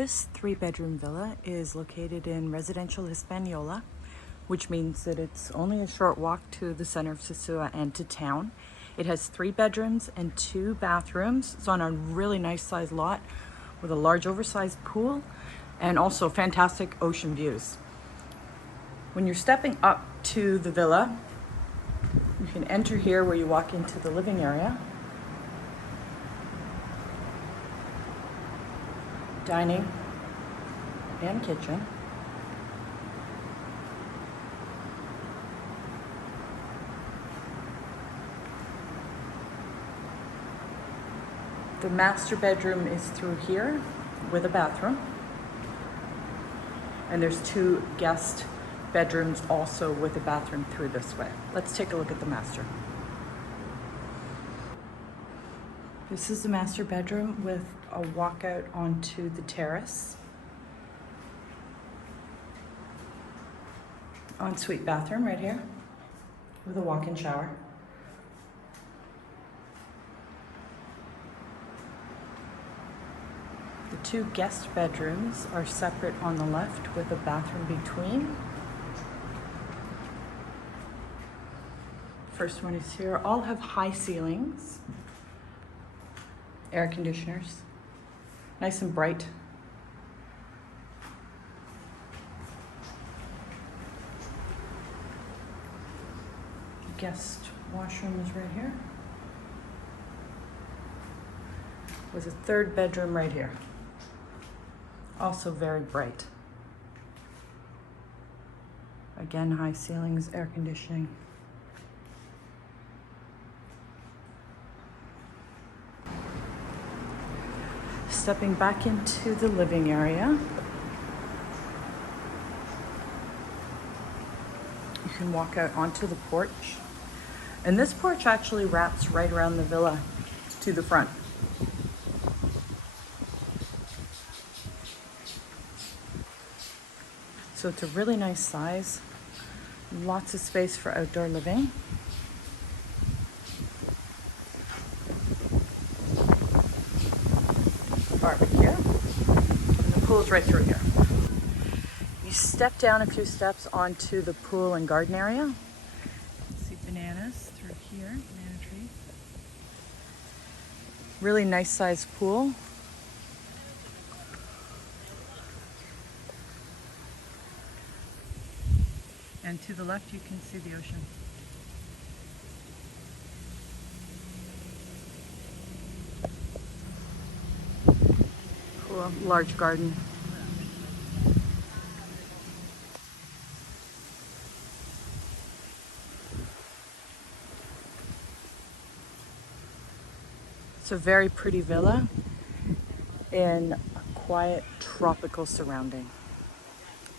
This 3-bedroom villa is located in Residencial Hispaniola, which means that it's only a short walk to the center of Sosua and to town. It has 3 bedrooms and 2 bathrooms. It's on a really nice sized lot with a large oversized pool and also fantastic ocean views. When you're stepping up to the villa, you can enter here where you walk into the living area, dining and kitchen. The master bedroom is through here with a bathroom. And there's 2 guest bedrooms also with a bathroom through this way. Let's take a look at the master. This is the master bedroom with a walkout onto the terrace. Ensuite bathroom right here with a walk-in shower. The 2 guest bedrooms are separate on the left with a bathroom between. First one is here. All have high ceilings, air conditioners, nice and bright. The guest washroom is right here, with a 3rd bedroom right here. Also very bright. Again, high ceilings, air conditioning. Stepping back into the living area, you can walk out onto the porch. And this porch actually wraps right around the villa to the front. So it's a really nice size, lots of space for outdoor living. Barbecue, and the pool's right through here. You step down a few steps onto the pool and garden area. You can see bananas through here, banana tree. Really nice sized pool. And to the left, you can see the ocean. Cool, large garden. It's a very pretty villa in a quiet, tropical surrounding.